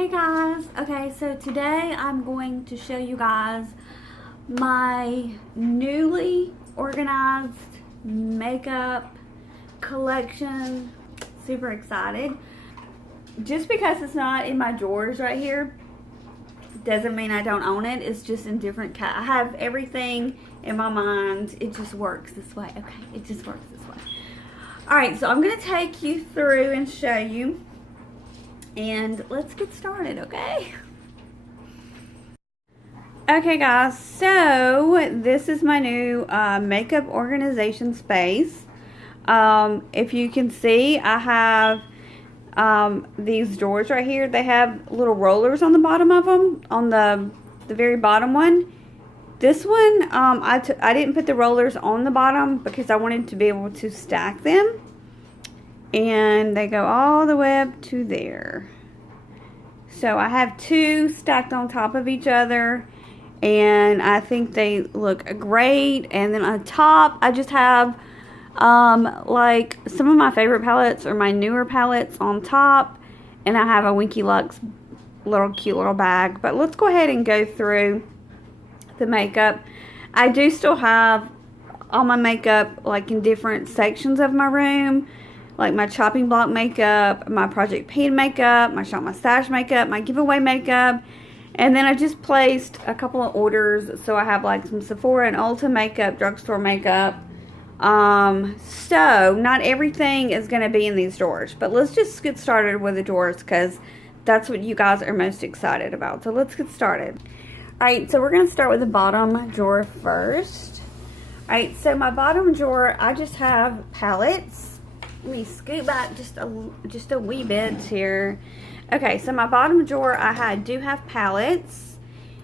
Hey guys, okay, so today I'm going to show you guys my newly organized makeup collection. Super excited. Just because it's not in my drawers right here doesn't mean I don't own it. It's just in different I have everything in my mind. It just works this way. Okay, it just works this way. Alright, so I'm going to take you through and show you. And let's get started, okay? Okay guys, so this is my new makeup organization space. If you can see, I have these drawers right here. They have little rollers on the bottom of them, on the very bottom one. This one, I didn't put the rollers on the bottom because I wanted to be able to stack them. And they go all the way up to there. So I have two stacked on top of each other, and I think they look great. And then on top, I just have like some of my favorite palettes or my newer palettes on top, and I have a Winky Lux cute little bag. But let's go ahead and go through the makeup. I do still have all my makeup like in different sections of my room. Like my chopping block makeup, my Project Pan makeup, my Shop My Stash makeup, my giveaway makeup. And then I just placed a couple of orders. So I have like some Sephora and Ulta makeup, drugstore makeup. So not everything is going to be in these drawers. But let's just get started with the drawers because that's what you guys are most excited about. So let's get started. Alright, so we're going to start with the bottom drawer first. Alright, so my bottom drawer, I just have palettes. Let me scoot back just a wee bit here. Okay, so my bottom drawer, I do have palettes.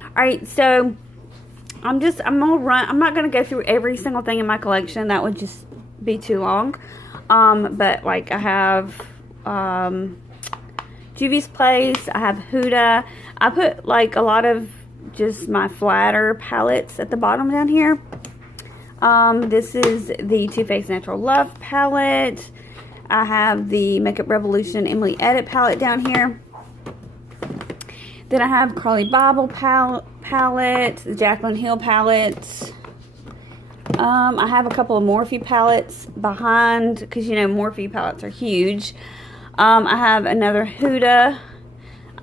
Alright, so I'm not gonna go through every single thing in my collection. That would just be too long. But like I have Juvia's Place, I have Huda. I put like a lot of just my flatter palettes at the bottom down here. This is the Too Faced Natural Love palette. I have the Makeup Revolution Emily Edit palette down here. Then I have Carly Bible palette, the Jaclyn Hill palette. I have a couple of Morphe palettes behind, because you know Morphe palettes are huge. I have another Huda.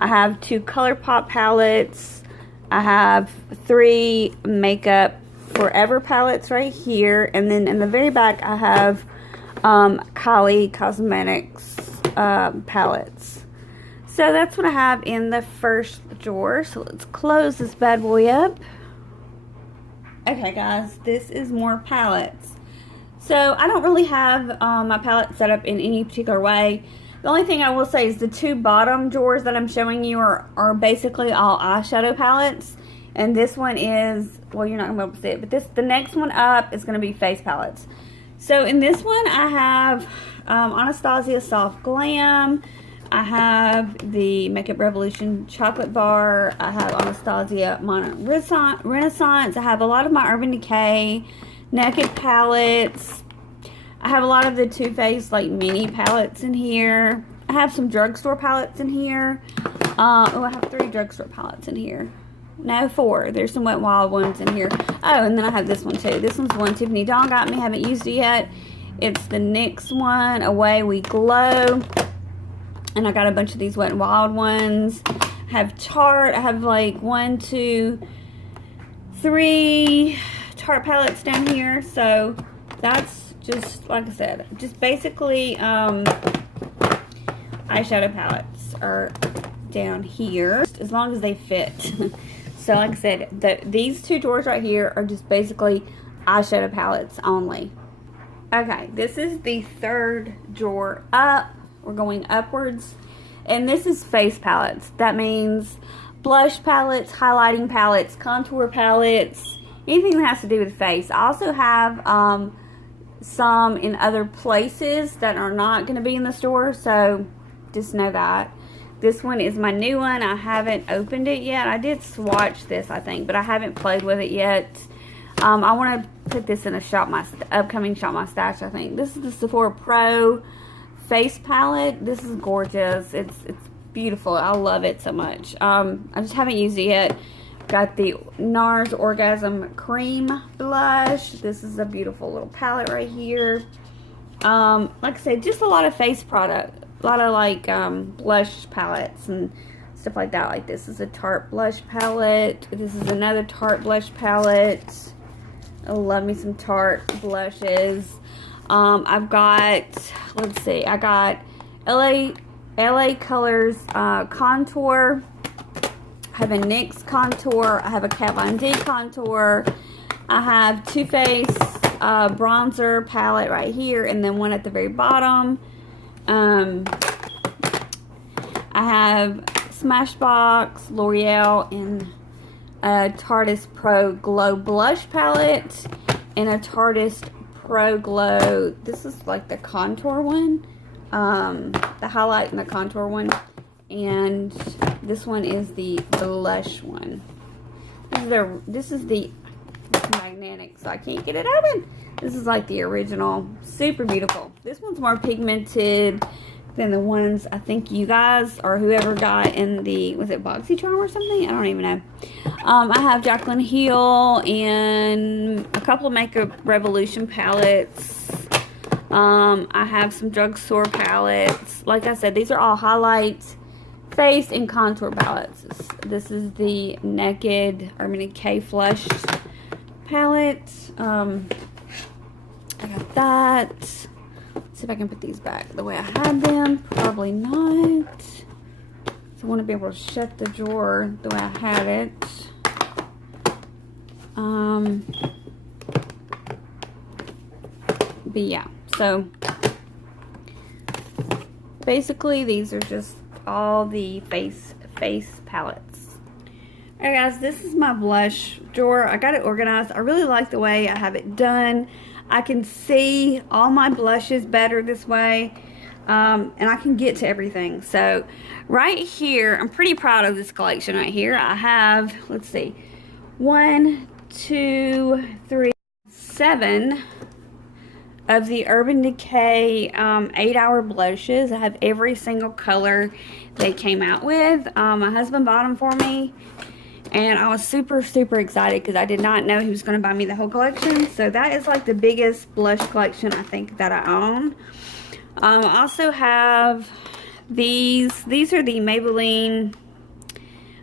I have two ColourPop palettes. I have three Makeup Forever palettes right here. And then in the very back I have Kylie Cosmetics palettes. So that's what I have in the first drawer. So let's close this bad boy up. Okay guys, this is more palettes. So I don't really have my palette set up in any particular way. The only thing I will say is the two bottom drawers that I'm showing you are basically all eyeshadow palettes. And this one is, well, you're not going to be able to see it, but the next one up is going to be face palettes. So in this one, I have Anastasia Soft Glam. I have the Makeup Revolution Chocolate Bar. I have Anastasia Modern Renaissance. I have a lot of my Urban Decay Naked palettes. I have a lot of the Too Faced like mini palettes in here. I have some drugstore palettes in here. Oh, I have 3 drugstore palettes in here. No, 4. There's some Wet n Wild ones in here. Oh, and then I have this one too. This one's one Tiffany Dawn got me. Haven't used it yet. It's the NYX one, Away We Glow. And I got a bunch of these Wet n Wild ones. I have Tarte. I have like 1, 2, 3 Tarte palettes down here. So that's just, like I said, just basically eyeshadow palettes are down here. As long as they fit. So like I said, these two drawers right here are just basically eyeshadow palettes only. Okay, this is the third drawer up. We're going upwards. And this is face palettes. That means blush palettes, highlighting palettes, contour palettes, anything that has to do with face. I also have some in other places that are not going to be in the store. So just know that. This one is my new one. I haven't opened it yet. I did swatch this, I think, but I haven't played with it yet. I want to put this in a upcoming Shop My Stash, I think. This is the Sephora Pro face palette. This is gorgeous. It's beautiful. I love it so much. I just haven't used it yet. Got the NARS Orgasm Cream Blush. This is a beautiful little palette right here. Like I said, just a lot of face product. A lot of like blush palettes and stuff like that. Like this is a Tarte blush palette. This is another Tarte blush palette. I love me some Tarte blushes. I've got, let's see, I got LA Colors contour. I have a NYX contour. I have a Kat Von D contour. I have Too Faced bronzer palette right here, and then one at the very bottom. I have Smashbox, L'Oreal, and a Tarteist Pro Glow blush palette, and a Tarteist Pro Glow. This is like the contour one, the highlight and the contour one. And this one is the blush one. This is the magnetic, so I can't get it open. This is like the original, super beautiful. This one's more pigmented than the ones I think you guys or whoever got in the, was it BoxyCharm or something? I don't even know. I have Jaclyn Hill and a couple of Makeup Revolution palettes. I have some drugstore palettes. Like I said, these are all highlights, face, and contour palettes. This is the K Flush palette. I got that. Let's see if I can put these back the way I had them. Probably not. So I want to be able to shut the drawer the way I had it. But yeah, so basically these are just all the face palettes. Alright guys, this is my blush drawer. I got it organized. I really like the way I have it done. I can see all my blushes better this way, and I can get to everything. So right here, I'm pretty proud of this collection right here. I have, let's see, 1, 2, 3, 7 of the Urban Decay 8-hour blushes. I have every single color they came out with. My husband bought them for me, and I was super excited because I did not know he was going to buy me the whole collection. So that is like the biggest blush collection I think that I own. I also have these. These are the Maybelline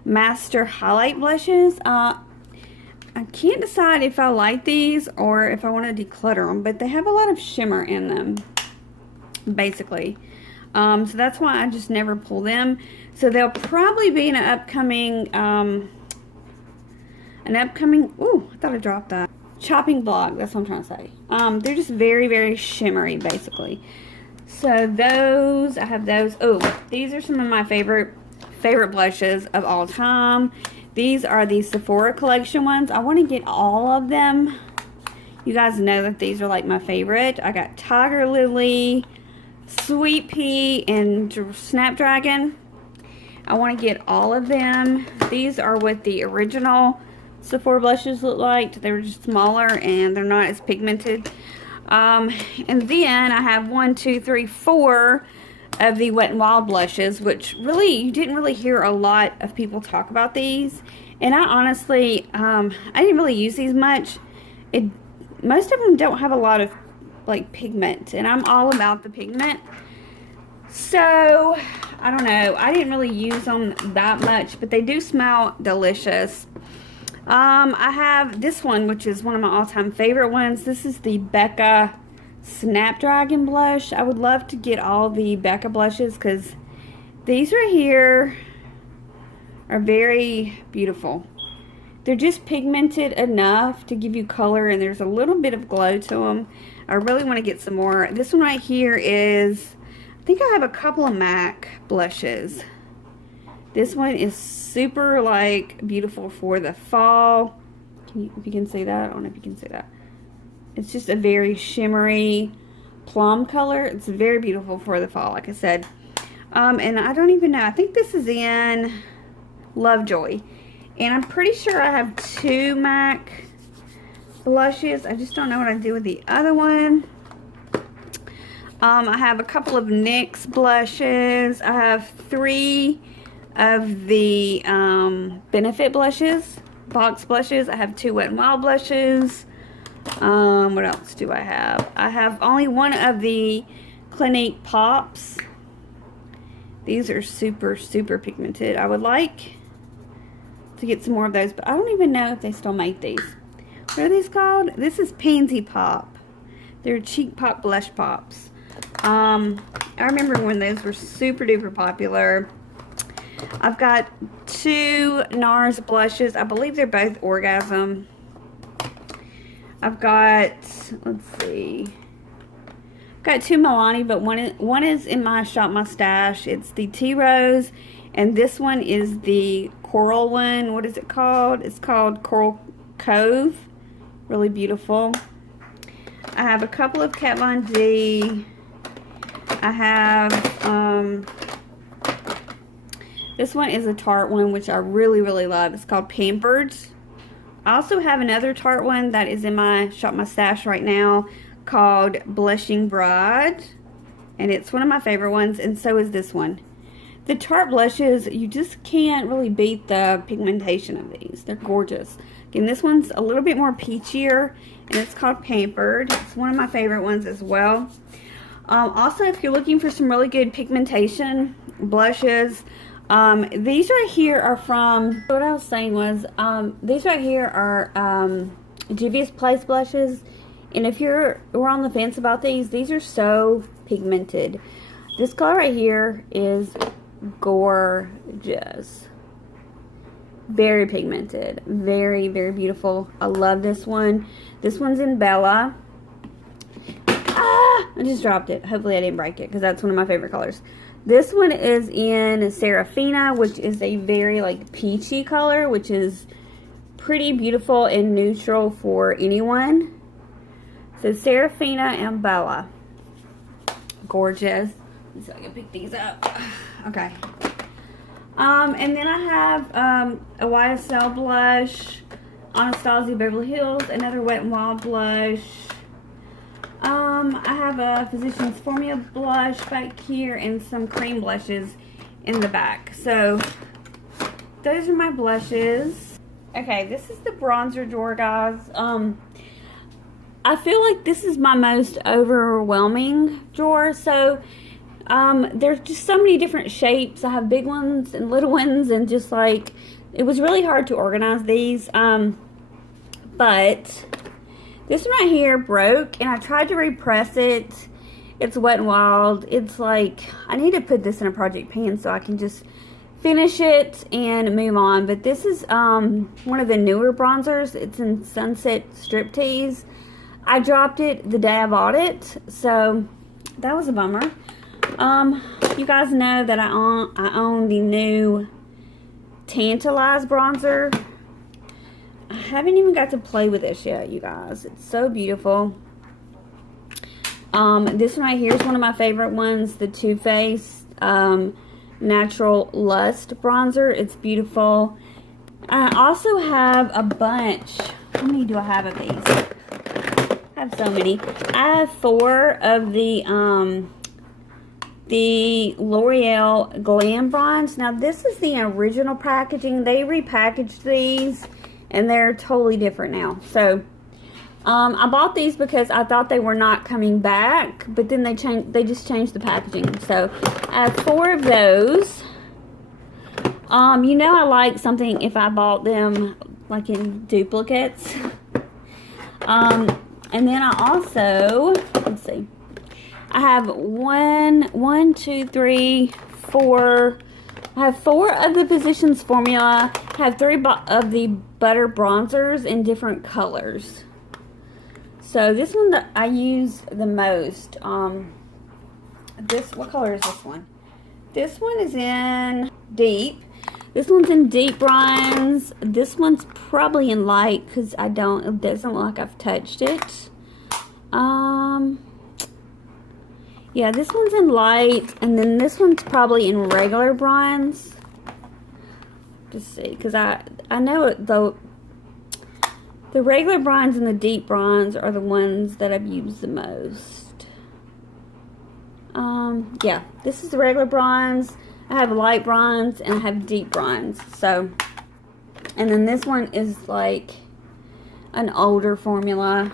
Master Highlight Blushes. I can't decide if I like these or if I want to declutter them, but they have a lot of shimmer in them, basically. So that's why I just never pull them. So they'll probably be in an upcoming, ooh, I thought I dropped that. Chopping vlog, that's what I'm trying to say. They're just very shimmery, basically. So those, I have those. Oh, these are some of my favorite blushes of all time. These are the Sephora collection ones. I want to get all of them. You guys know that these are like my favorite. I got Tiger Lily, Sweet Pea, and Snapdragon. I want to get all of them. These are what the original Sephora blushes look like. They're just smaller and they're not as pigmented. And then I have 1, 2, 3, 4 of the Wet n Wild blushes, which really, you didn't really hear a lot of people talk about these. And I honestly, I didn't really use these much. Most of them don't have a lot of like pigment, and I'm all about the pigment. So, I don't know. I didn't really use them that much, but they do smell delicious. I have this one, which is one of my all-time favorite ones. This is the Becca Snapdragon blush. I would love to get all the Becca blushes because these right here are very beautiful. They're just pigmented enough to give you color, and there's a little bit of glow to them. I really want to get some more. This one right here is, I think I have a couple of MAC blushes. This one is super like beautiful for the fall. If you can see that, I don't know if you can see that. It's just a very shimmery plum color. It's very beautiful for the fall, like I said. And I don't even know. I think this is in Lovejoy. And I'm pretty sure I have 2 MAC blushes. I just don't know what I do with the other one. I have a couple of NYX blushes. I have 3 of the Benefit blushes, box blushes. I have 2 Wet n Wild blushes. What else do I have? I have only 1 of the Clinique Pops. These are super, super pigmented. I would like to get some more of those, but I don't even know if they still make these. What are these called? This is Pansy Pop. They're Cheek Pop Blush Pops. I remember when those were super duper popular. I've got 2 NARS blushes. I believe they're both Orgasm. I've got, let's see, I've got 2 Milani, but one is in my Shop My Stash. It's the Tea Rose, and this one is the Coral one. What is it called? It's called Coral Cove. Really beautiful. I have a couple of Kat Von D. I have, this one is a Tarte one, which I really, really love. It's called Pampered. I also have another Tarte one that is in my Shop My Stash right now called Blushing Bride. And it's one of my favorite ones, and so is this one. The Tarte blushes, you just can't really beat the pigmentation of these. They're gorgeous. Again, this one's a little bit more peachier, and it's called Pampered. It's one of my favorite ones as well. Also, if you're looking for some really good pigmentation blushes, these right here are from, what I was saying was, these right here are Juvia's Place blushes. And if we're on the fence about these are so pigmented. This color right here is gorgeous. Very pigmented. Very, very beautiful. I love this one. This one's in Bella. I just dropped it. Hopefully I didn't break it, because that's one of my favorite colors. This one is in Serafina, which is a very like peachy color, which is pretty beautiful and neutral for anyone. So Serafina and Bella. Gorgeous. Let's see if I can pick these up. Okay. And then I have a YSL blush, Anastasia Beverly Hills, another Wet n Wild blush. I have a Physicians Formula blush back here and some cream blushes in the back. So those are my blushes. Okay, this is the bronzer drawer, guys. I feel like this is my most overwhelming drawer. So there's just so many different shapes. I have big ones and little ones, and just like, it was really hard to organize these. But this one right here broke, and I tried to repress it. It's Wet n Wild. It's like, I need to put this in a project pan so I can just finish it and move on. But this is one of the newer bronzers. It's in Sunset Striptease. I dropped it the day I bought it, so that was a bummer. You guys know that I own the new Tantalize bronzer. I haven't even got to play with this yet, you guys. It's so beautiful. This one right here is one of my favorite ones, the Too Faced Natural Lust bronzer. It's beautiful. I also have a bunch. How many do I have of these? I have so many. I have 4 of the L'Oreal Glam Bronze. Now, this is the original packaging. They repackaged these, and they're totally different now. So, I bought these because I thought they were not coming back, but then they just changed the packaging. So, I have 4 of those. You know I like something if I bought them like in duplicates. And then I also, let's see, I have 1, 2, 3, 4. I have 4 of the Physicians Formula. I have 3 of the Butter Bronzers in different colors. So this one that I use the most. What color is this one? This one is in Deep. This one's in Deep Bronze. This one's probably in Light because it doesn't look like I've touched it. Yeah, this one's in Light, and then this one's probably in regular bronze. Just see, because I know the regular bronze and the deep bronze are the ones that I've used the most. Yeah, this is the regular bronze. I have light bronze and I have deep bronze. So, and then this one is like an older formula.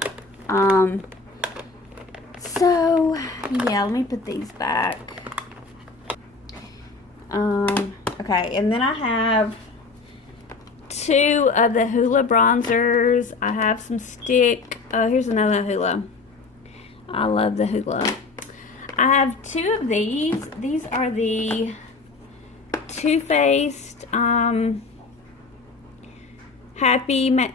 So yeah, let me put these back. Okay, and then I have 2 of the Hoola bronzers. I have some stick. Oh, here's another Hoola. I love the Hoola. I have 2 of these. These are the Too Faced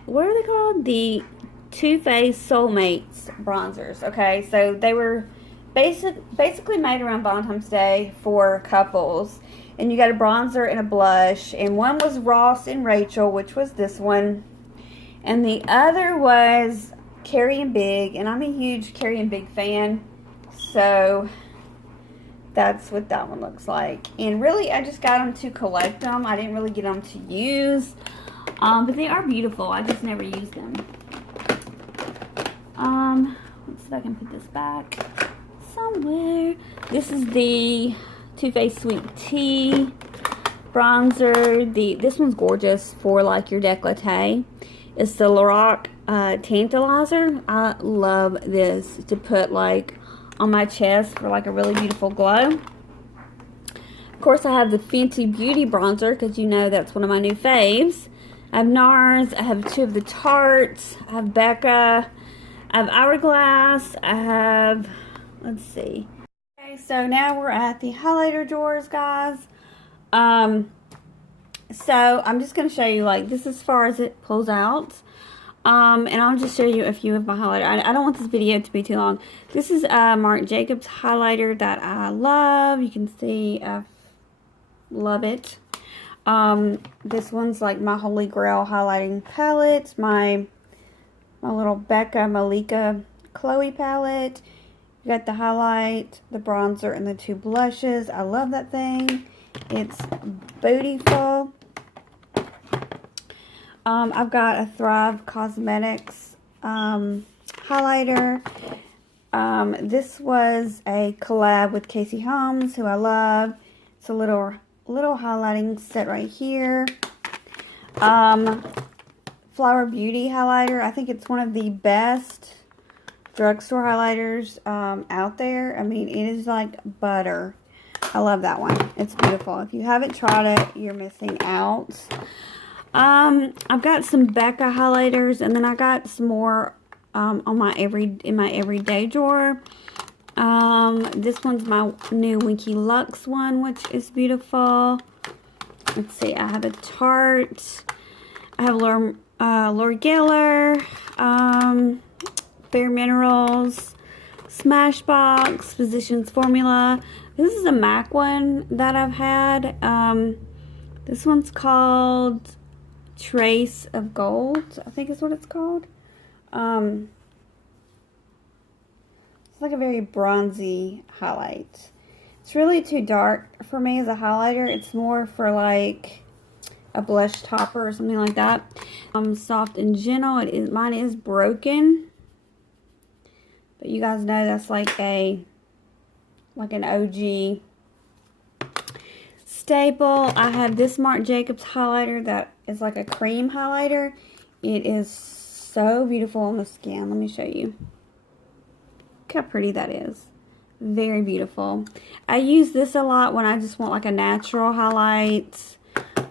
what are they called? The Too Faced Soulmates bronzers. Okay, so they were basically made around Valentine's Day for couples. And you got a bronzer and a blush. And one was Ross and Rachel, which was this one. And the other was Carrie and Big. And I'm a huge Carrie and Big fan. So that's what that one looks like. And really, I just got them to collect them. I didn't really get them to use. But they are beautiful. I just never used them. Let's see if I can put this back somewhere. This is the Too Faced Sweet Tea bronzer. This one's gorgeous for like your décolleté. It's the Lorac Tantalizer. I love this to put like on my chest for like a really beautiful glow. Of course, I have the Fenty Beauty bronzer because you know that's one of my new faves. I have NARS. I have 2 of the Tartes. I have Becca. I have Hourglass. I have, let's see. Okay, so now we're at the highlighter drawers, guys. So I'm just going to show you, like, this as far as it pulls out. And I'll just show you a few of my highlighter. I don't want this video to be too long. This is Marc Jacobs highlighter that I love. You can see I love it. This one's like my holy grail highlighting palette. My little Becca Malika Chloe palette. You got the highlight, the bronzer, and the 2 blushes. I love that thing. It's beautiful. I've got a Thrive Cosmetics highlighter. This was a collab with Casey Holmes, who I love. It's a little highlighting set right here. Flower Beauty highlighter. I think it's one of the best drugstore highlighters out there. I mean, it is like butter. I love that one. It's beautiful. If you haven't tried it, you're missing out. I've got some Becca highlighters, and then I got some more in my everyday drawer. This one's my new Winky Lux one, which is beautiful. Let's see, I have a Tarte. I have Laura Geller, Bare Minerals, Smashbox, Physicians Formula. This is a MAC one that I've had. This one's called Trace of Gold, I think is what it's called. It's like a very bronzy highlight. It's really too dark for me as a highlighter. It's more for like a blush topper or something like that. Soft and Gentle. Mine is Broken, but you guys know that's like an OG staple. I have this Marc Jacobs highlighter that is like a cream highlighter. It is so beautiful on the skin. Let me show you. Look how pretty that is. Very beautiful. I use this a lot when I just want like a natural highlight.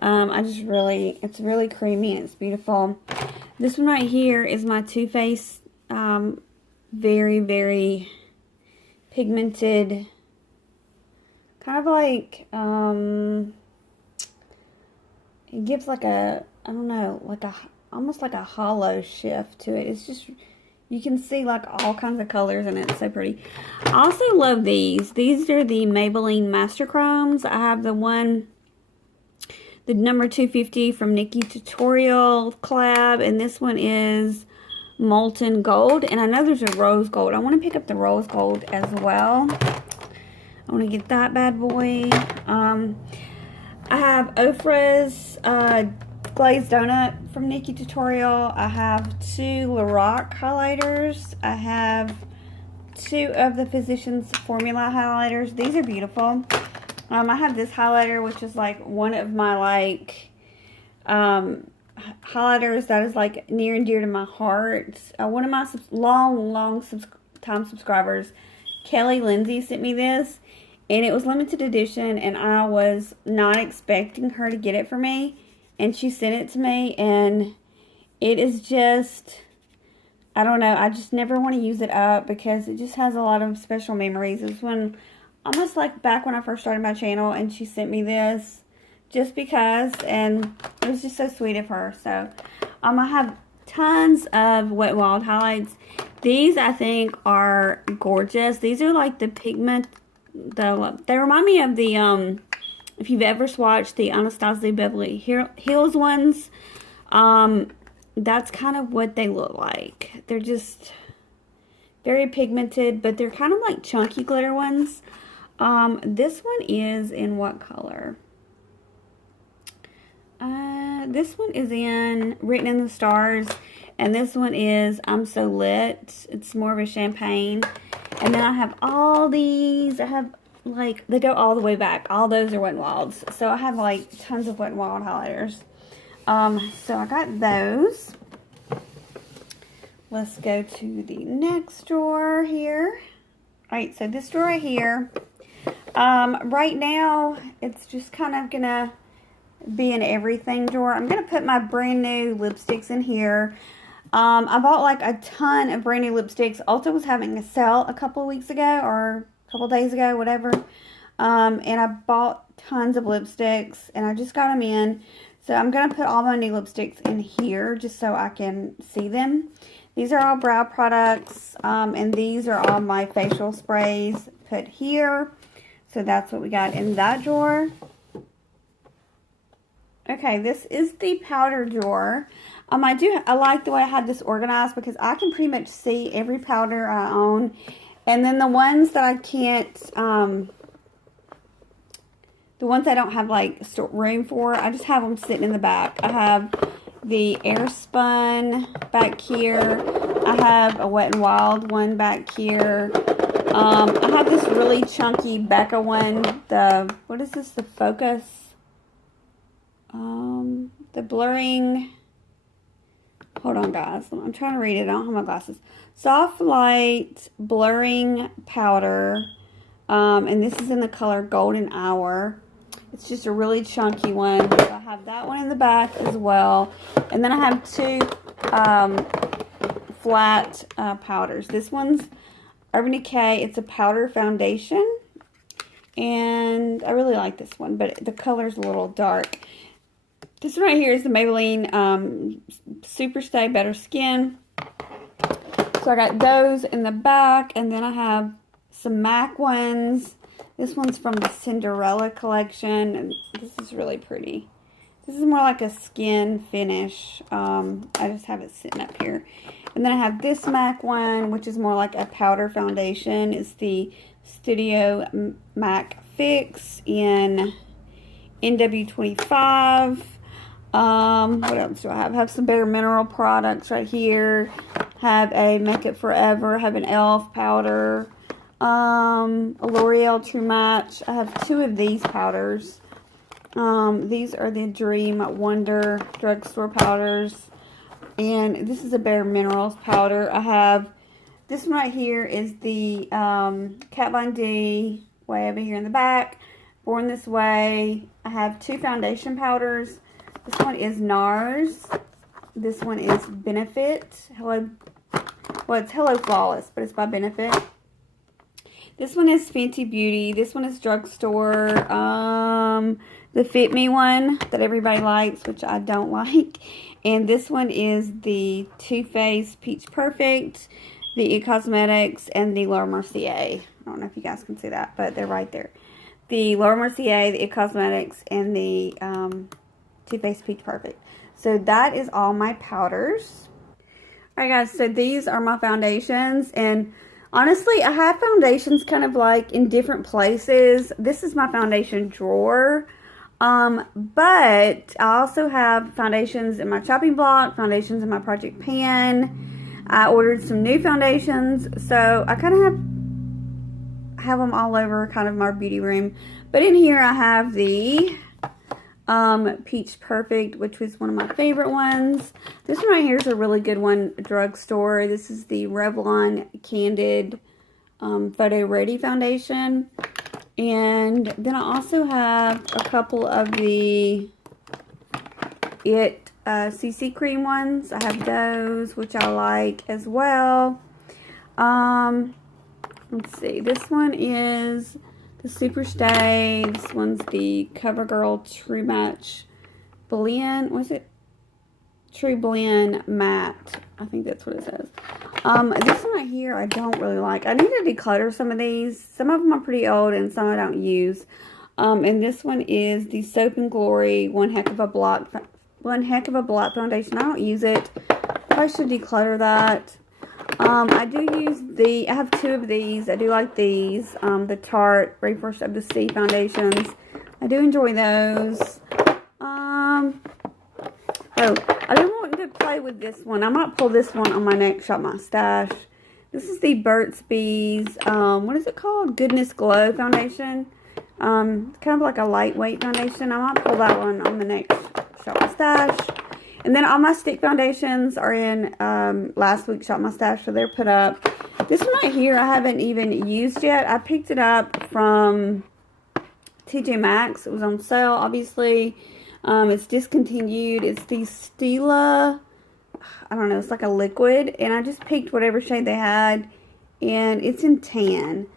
It's really creamy and it's beautiful. This one right here is my Too Faced very, very pigmented, kind of like, it gives like a, I don't know, like almost like a hollow shift to it. It's just, you can see like all kinds of colors in it. It's so pretty. I also love these. These are the Maybelline Master Chromes. I have the number 250 from Nikkie Tutorial collab, and this one is Molten Gold, and I know there's a Rose Gold. I want to pick up the Rose Gold as well. I want to get that bad boy. I have Ofra's Glazed Donut from Nikkie Tutorial. I have 2 Lorac highlighters. I have two of the Physicians Formula highlighters. These are beautiful. I have this highlighter, which is like one of my like highlighters that is like near and dear to my heart. One of my long time subscribers, Kelly Lindsay, sent me this, and it was limited edition, and I was not expecting her to get it for me, and she sent it to me, and it is just, I don't know, I just never want to use it up because it just has a lot of special memories. It's when, almost like back when I first started my channel, and she sent me this just because, and it was just so sweet of her. So I have tons of Wet n Wild highlights. These I think are gorgeous. These are like the pigment, they remind me of the if you've ever swatched the Anastasia Beverly Hills ones, that's kind of what they look like. They're just very pigmented, but they're kind of like chunky glitter ones. This one is in what color? This one is in Written in the Stars, and this one is I'm So Lit. It's more of a champagne. And then I have all these. I have like, they go all the way back. All those are Wet n Wilds. So I have like tons of Wet n Wild highlighters. So I got those. Let's go to the next drawer here. Alright, so this drawer right here. Right now, it's just kind of gonna be an everything drawer. I'm gonna put my brand new lipsticks in here. I bought like a ton of brand new lipsticks. Ulta was having a sale a couple of weeks ago, or a couple of days ago, whatever. And I bought tons of lipsticks, and I just got them in. So I'm gonna put all my new lipsticks in here just so I can see them. These are all brow products, and these are all my facial sprays put here. So that's what we got in that drawer. Okay, this is the powder drawer. I like the way I had this organized because I can pretty much see every powder I own. And then the ones that I can't, the ones I don't have like room for, I just have them sitting in the back. I have the Airspun back here. I have a Wet n Wild one back here. I have this really chunky Becca one. What is this? The Focus. The blurring. Hold on, guys. I'm trying to read it. I don't have my glasses. Soft Light Blurring Powder. And this is in the color Golden Hour. It's just a really chunky one. So I have that one in the back as well. And then I have two flat powders. This one's Urban Decay. It's a powder foundation. And I really like this one, but the color's a little dark. This one right here is the Maybelline Super Stay Better Skin. So I got those in the back, and then I have some MAC ones. This one's from the Cinderella collection, and this is really pretty. This is more like a skin finish. I just have it sitting up here. And then I have this MAC one, which is more like a powder foundation. It's the Studio MAC Fix in NW25. What else do I have? I have some Bare Mineral products right here. Have a Makeup Forever. Have an e.l.f. powder. A L'Oreal True Match. I have two of these powders. These are the Dream Wonder drugstore powders. And this is a Bare Minerals powder. I have this one right here is the Kat Von D, way over here in the back. Born This Way. I have two foundation powders. This one is NARS. This one is Benefit. Well, it's Hello Flawless, but it's by Benefit. This one is Fenty Beauty. This one is drugstore. The Fit Me one that everybody likes, which I don't like. And this one is the Too Faced Peach Perfect, the It Cosmetics, and the Laura Mercier. I don't know if you guys can see that, but they're right there. The Laura Mercier, the It Cosmetics, and the Too Faced Peach Perfect. So that is all my powders. Alright guys, so these are my foundations, and honestly I have foundations kind of like in different places. This is my foundation drawer, but I also have foundations in my chopping block, foundations in my project pan. I ordered some new foundations, so I kind of have have them all over kind of my beauty room. But in here I have the Peach Perfect, which was one of my favorite ones. This one right here is a really good one, drugstore. This is the Revlon Candid Photo Ready Foundation. And then I also have a couple of the CC Cream ones. I have those, which I like as well. Let's see. This one is the Super Stay. This one's the CoverGirl True Match Blend. What's it? True Blend Matte. I think that's what it says. This one right here I don't really like. I need to declutter some of these. Some of them are pretty old and some I don't use. And this one is the Soap and Glory One Heck of a Blot Foundation. I don't use it. I should declutter that. I do use I have two of these. I do like these. The Tarte Rainforest of the Sea foundations. I do enjoy those. Oh, I didn't want to play with this one. I might pull this one on my next Shop My Stash. This is the Burt's Bees, what is it called? Goodness Glow foundation. Kind of like a lightweight foundation. I might pull that one on the next Shop My Stash. And then all my stick foundations are in last week's Shop My Stash, so they're put up. This one right here I haven't even used yet. I picked it up from TJ Maxx. It was on sale, obviously. It's discontinued. It's the Stila, I don't know, it's like a liquid. And I just picked whatever shade they had. And it's in tan.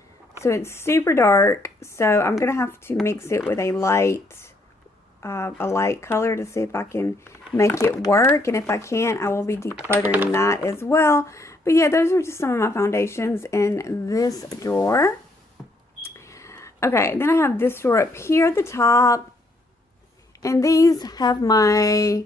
So it's super dark. So I'm going to have to mix it with a light color to see if I can make it work. And if I can't, I will be decluttering that as well. But yeah, those are just some of my foundations in this drawer. Okay, then I have this drawer up here at the top. And these have my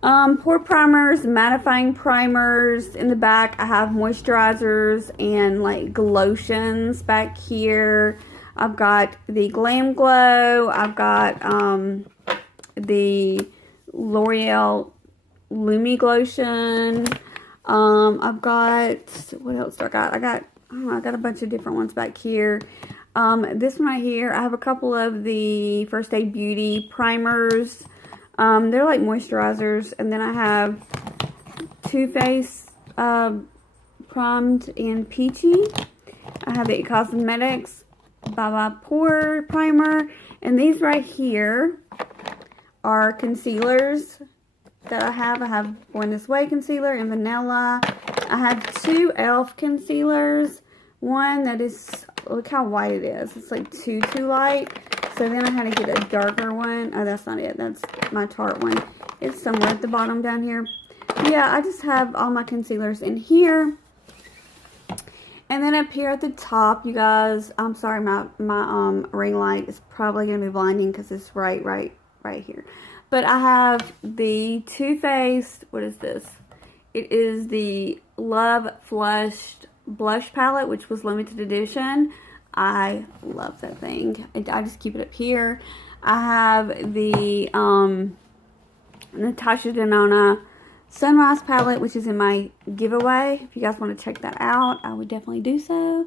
pore primers, mattifying primers. In the back, I have moisturizers and like glotions back here. I've got the Glam Glow. I've got the L'Oreal Lumi Glotion. I've got, what else do I got? I got a bunch of different ones back here. This one right here, I have a couple of the First Aid Beauty primers. They're like moisturizers. And then I have Too Faced Primed and Peachy. I have the It Cosmetics Bye Pore Primer. And these right here are concealers that I have. I have Born This Way concealer in vanilla. I have two e.l.f. concealers. One that is, look how white it is. It's like too light. So then I had to get a darker one. Oh, that's not it. That's my Tarte one. It's somewhere at the bottom down here. Yeah, I just have all my concealers in here. And then up here at the top, you guys, I'm sorry, my ring light is probably going to be blinding because it's right here. But I have the Too Faced, what is this? It is the Love Flushed Blush Palette, which was limited edition. I love that thing. I just keep it up here. I have the Natasha Denona Sunrise Palette, which is in my giveaway. If you guys want to check that out, I would definitely do so.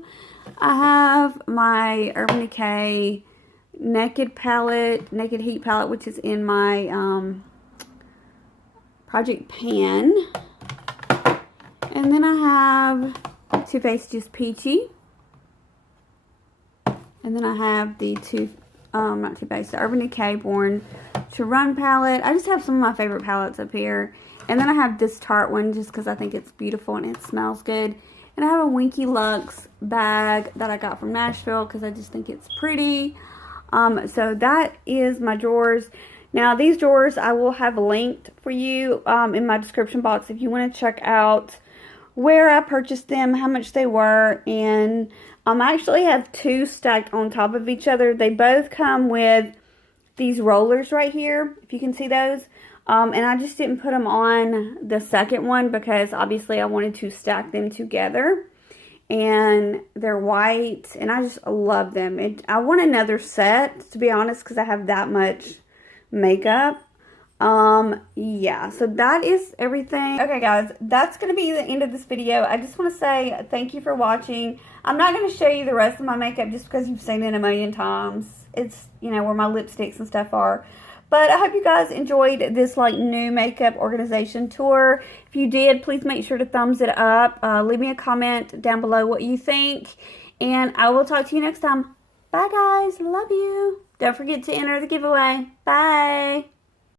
I have my Urban Decay Naked Heat Palette, which is in my Project Pan. And then I have Too Faced Just Peachy. And then I have the not Too Faced, the Urban Decay Born to Run palette. I just have some of my favorite palettes up here. And then I have this Tarte one just because I think it's beautiful and it smells good. And I have a Winky Lux bag that I got from Nashville because I just think it's pretty. So that is my drawers. Now these drawers I will have linked for you in my description box if you want to check out where I purchased them, how much they were, and I actually have two stacked on top of each other. They both come with these rollers right here, if you can see those. And I just didn't put them on the second one because obviously I wanted to stack them together. And they're white, and I just love them. I want another set, to be honest, because I have that much makeup. Yeah, so that is everything. Okay, guys, that's going to be the end of this video. I just want to say thank you for watching. I'm not going to show you the rest of my makeup just because you've seen it a million times. It's, you know, where my lipsticks and stuff are. But I hope you guys enjoyed this, like, new makeup organization tour. If you did, please make sure to thumbs it up. Leave me a comment down below what you think. And I will talk to you next time. Bye, guys. Love you. Don't forget to enter the giveaway. Bye.